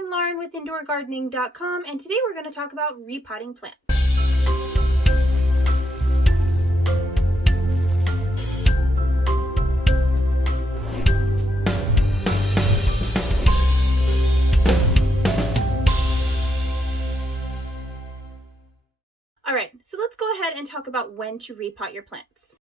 I'm Lauren with IndoorGardening.com, and today we're going to talk about repotting plants. Alright, so let's go ahead and talk about when to repot your plants.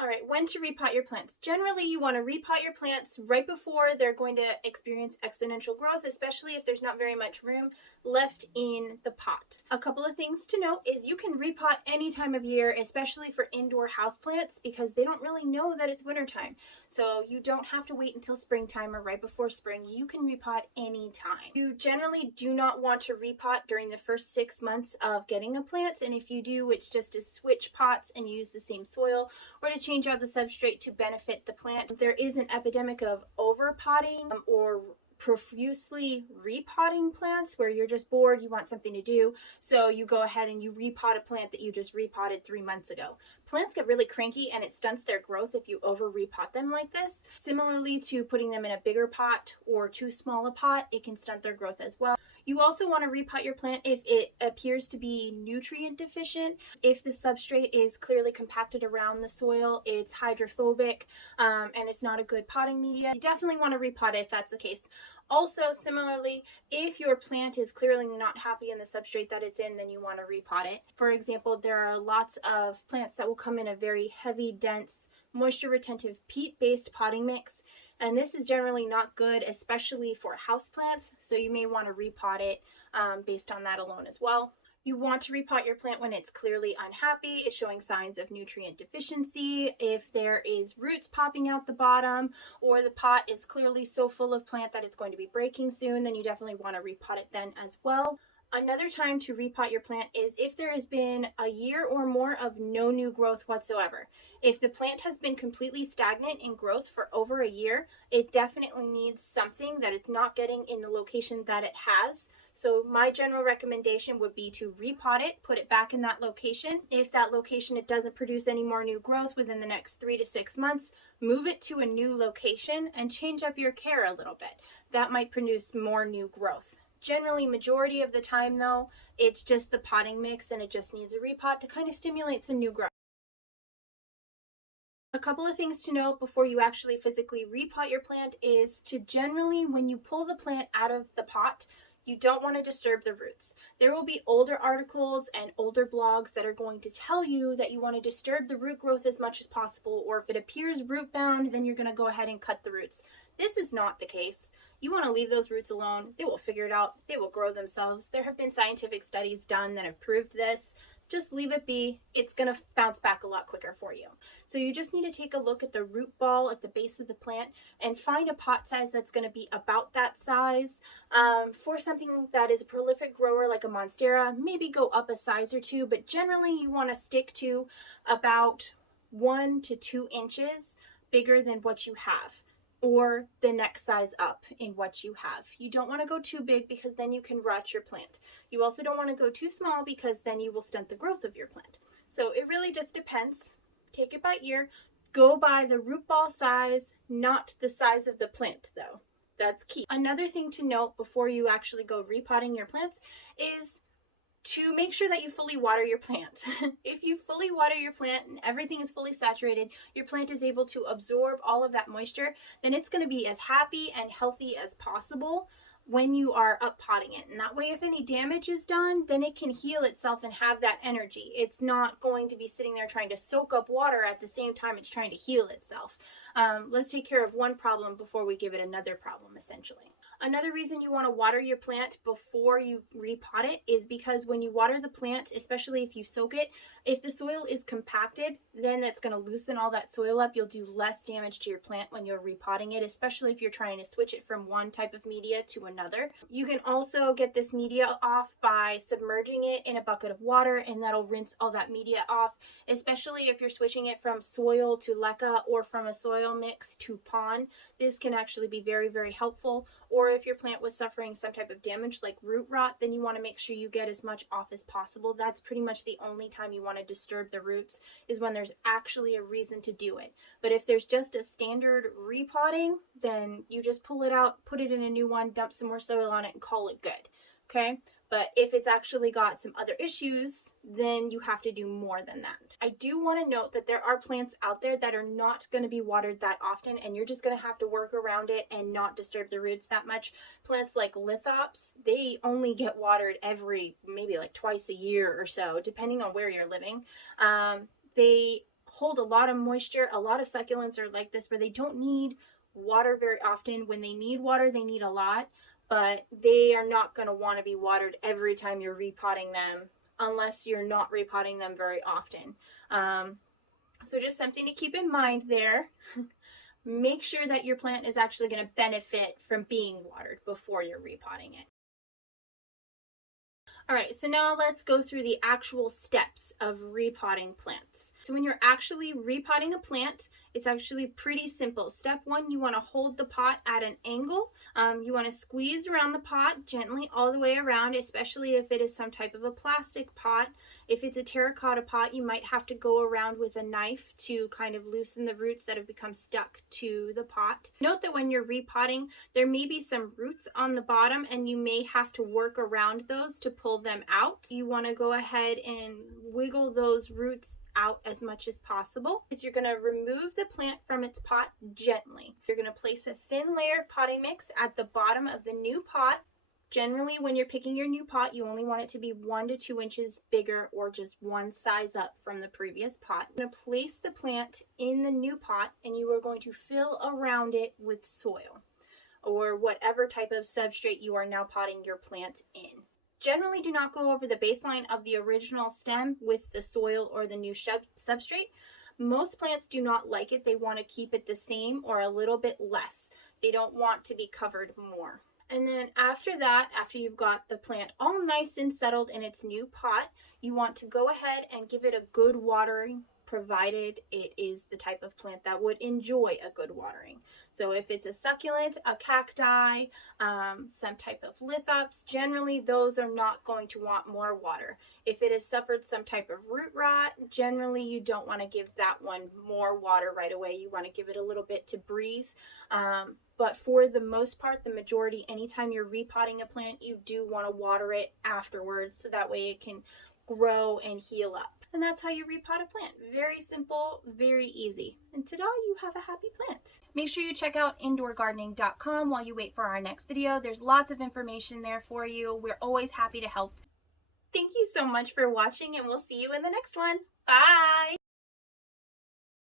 Alright, when to repot your plants. Generally, you want to repot your plants right before they're going to experience exponential growth, especially if there's not very much room left in the pot. A couple of things to note is you can repot any time of year, especially for indoor houseplants, because they don't really know that it's wintertime. So you don't have to wait until springtime or right before spring. You can repot anytime. You generally do not want to repot during the first 6 months of getting a plant, and if you do, it's just to switch pots and use the same soil, or to change out the substrate to benefit the plant. There is an epidemic of overpotting or profusely repotting plants where you're just bored, you want something to do, so you go ahead and you repot a plant that you just repotted 3 months ago. Plants get really cranky and it stunts their growth if you over repot them like this. Similarly to putting them in a bigger pot or too small a pot, it can stunt their growth as well. You also want to repot your plant if it appears to be nutrient deficient, if the substrate is clearly compacted around the soil, it's hydrophobic, and it's not a good potting media. You definitely want to repot it if that's the case. Also, similarly, if your plant is clearly not happy in the substrate that it's in, then you want to repot it. For example, there are lots of plants that will come in a very heavy, dense, moisture-retentive peat-based potting mix. And this is generally not good, especially for houseplants, so you may want to repot it based on that alone as well. You want to repot your plant when it's clearly unhappy, it's showing signs of nutrient deficiency, if there is roots popping out the bottom, or the pot is clearly so full of plant that it's going to be breaking soon, then you definitely want to repot it then as well. Another time to repot your plant is if there has been a year or more of no new growth whatsoever. If the plant has been completely stagnant in growth for over a year, it definitely needs something that it's not getting in the location that it has. So my general recommendation would be to repot it, put it back in that location. If that location it doesn't produce any more new growth within the next 3 to 6 months, move it to a new location and change up your care a little bit. That might produce more new growth. Generally, majority of the time though, it's just the potting mix and it just needs a repot to kind of stimulate some new growth. A couple of things to note before you actually physically repot your plant is to generally, when you pull the plant out of the pot, you don't want to disturb the roots. There will be older articles and older blogs that are going to tell you that you want to disturb the root growth as much as possible, or if it appears root bound, then you're going to go ahead and cut the roots. This is not the case. You want to leave those roots alone. They will figure it out. They will grow themselves. There have been scientific studies done that have proved this. Just leave it be. It's going to bounce back a lot quicker for you. So you just need to take a look at the root ball at the base of the plant and find a pot size that's going to be about that size. For something that is a prolific grower like a monstera, maybe go up a size or two, but generally you want to stick to about 1 to 2 inches bigger than what you have, or the next size up in what you have. You don't want to go too big because then you can rot your plant. You also don't want to go too small because then you will stunt the growth of your plant. So it really just depends. Take it by ear. Go by the root ball size, not the size of the plant though. That's key. Another thing to note before you actually go repotting your plants is to make sure that you fully water your plant. If you fully water your plant and everything is fully saturated, your plant is able to absorb all of that moisture, then it's going to be as happy and healthy as possible when you are up potting it. And that way, if any damage is done, then it can heal itself and have that energy. It's not going to be sitting there trying to soak up water at the same time it's trying to heal itself. Let's take care of one problem before we give it another problem, essentially. Another reason you want to water your plant before you repot it is because when you water the plant, especially if you soak it, if the soil is compacted, then that's going to loosen all that soil up. You'll do less damage to your plant when you're repotting it, especially if you're trying to switch it from one type of media to another. You can also get this media off by submerging it in a bucket of water, and that'll rinse all that media off, especially if you're switching it from soil to leca or from a soil soil mix to pon. This can actually be very, very helpful. Or if your plant was suffering some type of damage like root rot, then you want to make sure you get as much off as possible. That's pretty much the only time you want to disturb the roots, is when there's actually a reason to do it. But if there's just a standard repotting, then you just pull it out, put it in a new one, dump some more soil on it, and call it good. Okay? But if it's actually got some other issues, then you have to do more than that. I do want to note that there are plants out there that are not going to be watered that often, and you're just going to have to work around it and not disturb the roots that much. Plants like lithops, they only get watered every maybe like twice a year or so, depending on where you're living. They hold a lot of moisture. A lot of succulents are like this, where they don't need water very often. When they need water, they need a lot. But they are not going to want to be watered every time you're repotting them, unless you're not repotting them very often. So just something to keep in mind there. Make sure that your plant is actually going to benefit from being watered before you're repotting it. All right, so now let's go through the actual steps of repotting plants. So when you're actually repotting a plant, it's actually pretty simple. Step one, you want to hold the pot at an angle. You want to squeeze around the pot gently all the way around, especially if it is some type of a plastic pot. If it's a terracotta pot, you might have to go around with a knife to kind of loosen the roots that have become stuck to the pot. Note that when you're repotting, there may be some roots on the bottom, and you may have to work around those to pull them out. You want to go ahead and wiggle those roots out as much as possible. Is you're going to remove the plant from its pot gently. You're going to place a thin layer of potting mix at the bottom of the new pot. Generally, when you're picking your new pot, you only want it to be 1 to 2 inches bigger, or just one size up from the previous pot. You're going to place the plant in the new pot, and you are going to fill around it with soil, or whatever type of substrate you are now potting your plant in. Generally, do not go over the baseline of the original stem with the soil or the new substrate. Most plants do not like it. They want to keep it the same or a little bit less. They don't want to be covered more. And then after that, after you've got the plant all nice and settled in its new pot, you want to go ahead and give it a good watering, provided it is the type of plant that would enjoy a good watering. So if it's a succulent, a cacti, some type of lithops, generally those are not going to want more water. If it has suffered some type of root rot, generally you don't want to give that one more water right away. You want to give it a little bit to breathe. But for the most part, the majority, anytime you're repotting a plant, you do want to water it afterwards, so that way it can grow and heal up. And that's how you repot a plant. Very simple, very easy. And ta-da, you have a happy plant. Make sure you check out indoorgardening.com while you wait for our next video. There's lots of information there for you. We're always happy to help. Thank you so much for watching, and we'll see you in the next one. Bye!